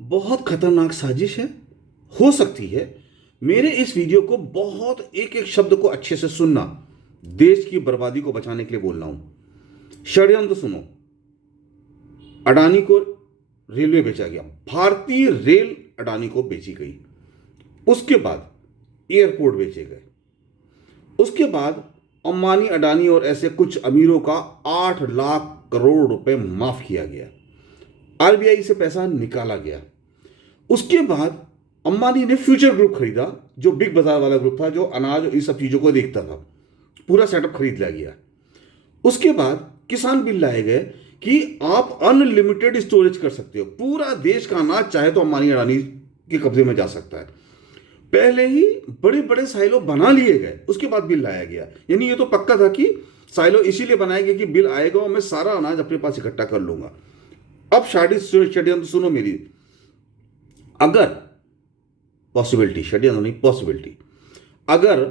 बहुत खतरनाक साजिश है, हो सकती है। मेरे इस वीडियो को बहुत एक एक शब्द को अच्छे से सुनना, देश की बर्बादी को बचाने के लिए बोल रहा हूं। षड्यंत्र सुनो। अडानी को रेलवे बेचा गया, भारतीय रेल अडानी को बेची गई। उसके बाद एयरपोर्ट बेचे गए। उसके बाद अंबानी, अडानी और ऐसे कुछ अमीरों का 8 लाख करोड़ रुपए माफ किया गया। आरबीआई से पैसा निकाला गया। उसके बाद अंबानी ने फ्यूचर ग्रुप खरीदा, जो बिग बाजार वाला ग्रुप था, जो अनाज और इस सब चीजों को देखता था। पूरा सेटअप खरीद लिया गया। उसके बाद किसान बिल लाए गए कि आप अनलिमिटेड स्टोरेज कर सकते हो। पूरा देश का अनाज चाहे तो अंबानी अडानी के कब्जे में जा सकता है। पहले ही बड़े बड़े साइलो बना लिए गए, उसके बाद बिल लाया गया। यानी ये तो पक्का था कि साइलो इसीलिए बनाए गए कि बिल आएगा और मैं सारा अनाज अपने पास इकट्ठा कर लूंगा। अब षड्यंत्र सुनो मेरी। अगर पॉसिबिलिटी, षड्यंत्र नहीं, पॉसिबिलिटी, अगर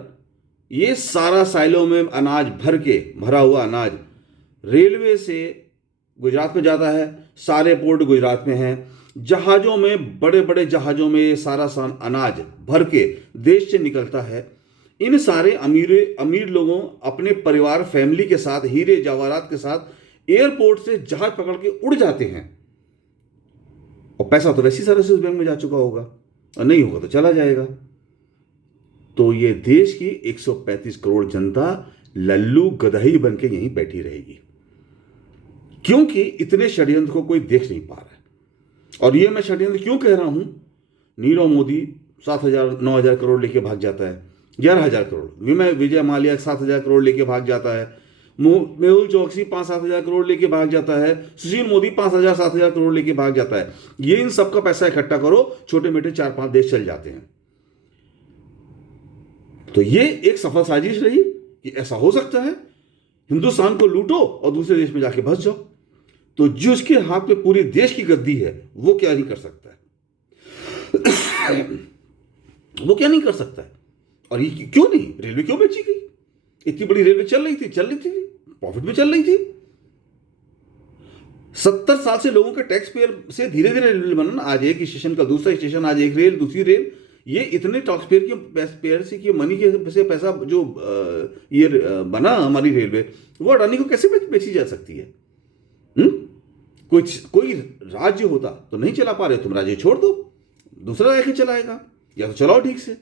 ये सारा साइलो में अनाज भरा हुआ अनाज रेलवे से गुजरात में जाता है, सारे पोर्ट गुजरात में हैं, जहाज़ों में, बड़े बड़े जहाज़ों में सारा अनाज भर के देश से निकलता है। इन सारे अमीर लोगों अपने परिवार, फैमिली के साथ, हीरे जवाहरात के साथ एयरपोर्ट से जहाज पकड़ के उड़ जाते हैं। और पैसा तो वैसे ही सारा स्विस बैंक में जा चुका होगा, और नहीं होगा तो चला जाएगा। तो ये देश की 135 करोड़ जनता लल्लू गदही बन के यहीं बैठी रहेगी, क्योंकि इतने षड्यंत्र को कोई देख नहीं पा रहा है। और ये मैं षड्यंत्र क्यों कह रहा हूं? नीरव मोदी 7,000 9,000 करोड़ लेके भाग जाता है, 11,000 करोड़। विजय माल्या 7,000 करोड़ लेके भाग जाता है, मेहुल चौकसी 5-7 हजार करोड़ लेके भाग जाता है, सुशील मोदी 5,000-7,000 करोड़ लेके भाग जाता है। ये इन सबका पैसा इकट्ठा करो, छोटे मोटे 4-5 देश चल जाते हैं। तो ये एक सफल साजिश रही कि ऐसा हो सकता है, हिंदुस्तान को लूटो और दूसरे देश में जाके बस जाओ। तो जिसके हाथ में पूरे देश की गद्दी है, वो क्या नहीं कर सकता है? वो क्या नहीं कर सकता है? और ये क्यों नहीं? रेलवे क्यों बेची गई? इतनी बड़ी रेलवे चल रही थी, प्रॉफिट में चल रही थी। 70 साल से लोगों के टैक्स पेयर से धीरे धीरे रेलवे बना। आज एक स्टेशन का दूसरा स्टेशन, आज एक रेल दूसरी रेल। ये इतने टैक्स पेयर से की मनी के से पैसा जो ये बना हमारी रेलवे, वो अडानी को कैसे बेची जा सकती है? कोई राज्य होता तो नहीं चला पा रहे, तुम राज्य छोड़ दो, दूसरा राज्य चलाएगा, या तो चलाओ ठीक से।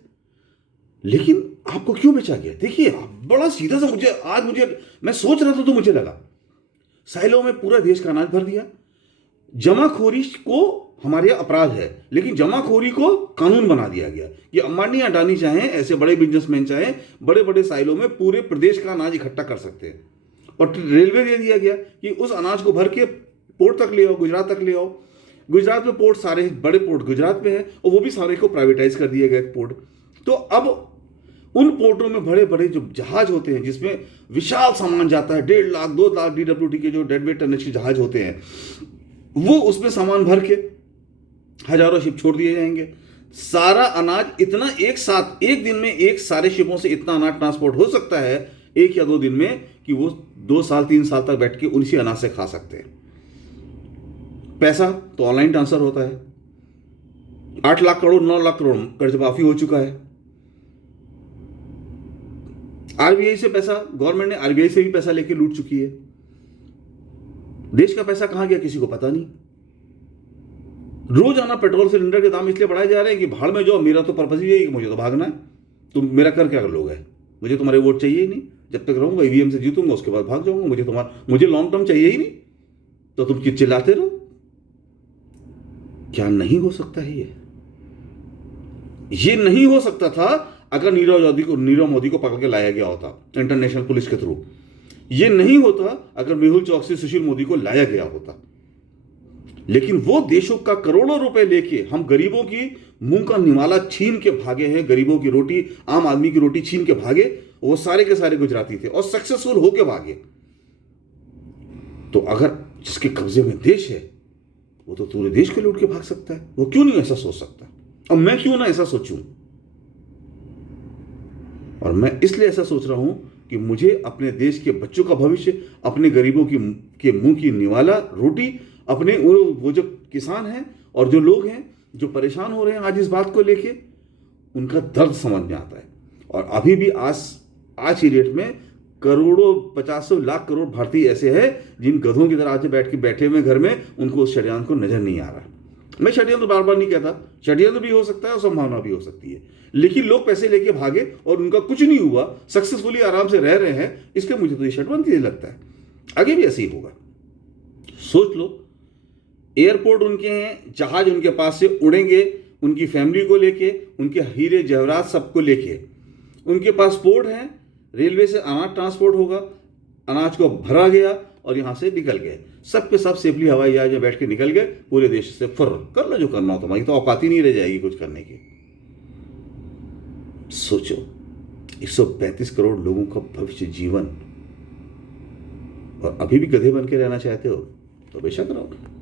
लेकिन आपको क्यों बेचा गया? देखिए, बड़ा सीधा सा मैं सोच रहा था तो मुझे लगा, साइलो में पूरा देश का अनाज भर दिया। जमाखोरी को हमारे यहाँ अपराध है, लेकिन जमाखोरी को कानून बना दिया गया कि अंबानी अडानी चाहे, ऐसे बड़े बिजनेसमैन चाहे, बड़े बड़े साइलो में पूरे प्रदेश का अनाज इकट्ठा कर सकते हैं। और रेलवे दे दिया गया कि उस अनाज को भर के पोर्ट तक ले आओ, गुजरात तक ले आओ। गुजरात में पोर्ट, सारे बड़े पोर्ट गुजरात में है, और वो भी सारे को प्राइवेटाइज कर दिए गए पोर्ट। तो अब उन पोर्टों में बड़े बड़े जो जहाज होते हैं, जिसमें विशाल सामान जाता है, 1.5 लाख 2 लाख DWT के जो डेड वेट टनेज के जहाज होते हैं, वो उसमें सामान भर के हजारों शिप छोड़ दिए जाएंगे। सारा अनाज इतना एक साथ, एक दिन में एक सारे शिपों से इतना अनाज ट्रांसपोर्ट हो सकता है 1 या 2 दिन में, कि वो 2 साल 3 साल तक बैठ के उसी अनाज से खा सकते हैं। पैसा तो ऑनलाइन ट्रांसफर होता है। 8 लाख करोड़ 9 लाख करोड़ कर्ज माफी हो चुका है। आरबीआई से पैसा, गवर्नमेंट ने आरबीआई से भी पैसा लेके लूट चुकी है। देश का पैसा कहां गया किसी को पता नहीं। रोजाना पेट्रोल सिलेंडर के दाम इसलिए बढ़ाए जा रहे हैं कि भाड़ में जाओ, मेरा तो पर्पज ही है कि मुझे तो भागना है। तुम मेरा कर क्या कर लोगे? मुझे तुम्हारे वोट चाहिए ही नहीं। जब तक रहूंगा ईवीएम से जीतूंगा, उसके बाद भाग जाऊंगा। मुझे लॉन्ग टर्म चाहिए ही नहीं, तो तुम चिल्लाते रहो। क्या नहीं हो सकता है? ये नहीं हो सकता था अगर नीरव मोदी को पकड़ के लाया गया होता इंटरनेशनल पुलिस के थ्रू। ये नहीं होता अगर मेहुल चौकसी, सुशील मोदी को लाया गया होता। लेकिन वो देशों का करोड़ों रुपए लेके हम गरीबों की मुंह का निवाला छीन के भागे हैं। गरीबों की रोटी, आम आदमी की रोटी छीन के भागे। वो सारे के सारे गुजराती थे और सक्सेसफुल होके भागे। तो अगर जिसके कब्जे में देश है, वो तो पूरे देश को लूट के भाग सकता है। वो क्यों नहीं ऐसा सोच सकता? और मैं क्यों ना ऐसा सोचूं? और मैं इसलिए ऐसा सोच रहा हूं कि मुझे अपने देश के बच्चों का भविष्य, अपने गरीबों के मुंह की निवाला रोटी, अपने वो जो किसान हैं और जो लोग हैं जो परेशान हो रहे हैं आज इस बात को लेके, उनका दर्द समझ में आता है। और अभी भी आज की डेट में करोड़ों, 50 लाख करोड़ भारतीय ऐसे हैं जिन गधों की तरह आज बैठे हुए घर में, उनको उस षड्यंत्र को नजर नहीं आ रहा। मैं षड्यंत्र बार बार नहीं कहता, षड्यंत्र भी हो सकता है और संभावना भी हो सकती है, लेकिन लोग पैसे लेके भागे और उनका कुछ नहीं हुआ, सक्सेसफुली आराम से रह रहे हैं, इसलिए मुझे तो ये षड्यंत्र लगता है। आगे भी ऐसे ही होगा। सोच लो, एयरपोर्ट उनके हैं, जहाज उनके पास से उड़ेंगे, उनकी फैमिली को लेके, उनके हीरे जवाहरात सबको लेके। उनके पास पोर्ट है, रेलवे से अनाज ट्रांसपोर्ट होगा, अनाज को भरा गया और यहां से निकल गए, सब के सब सेफली हवाई जहाज में बैठ के निकल गए, पूरे देश से फर कर लो जो करना हो, तुम्हारी तो औकात ही नहीं रह जाएगी कुछ करने की। सोचो, 135 करोड़ लोगों का भविष्य जीवन, और अभी भी गधे बन के रहना चाहते हो तो बेशक रहो।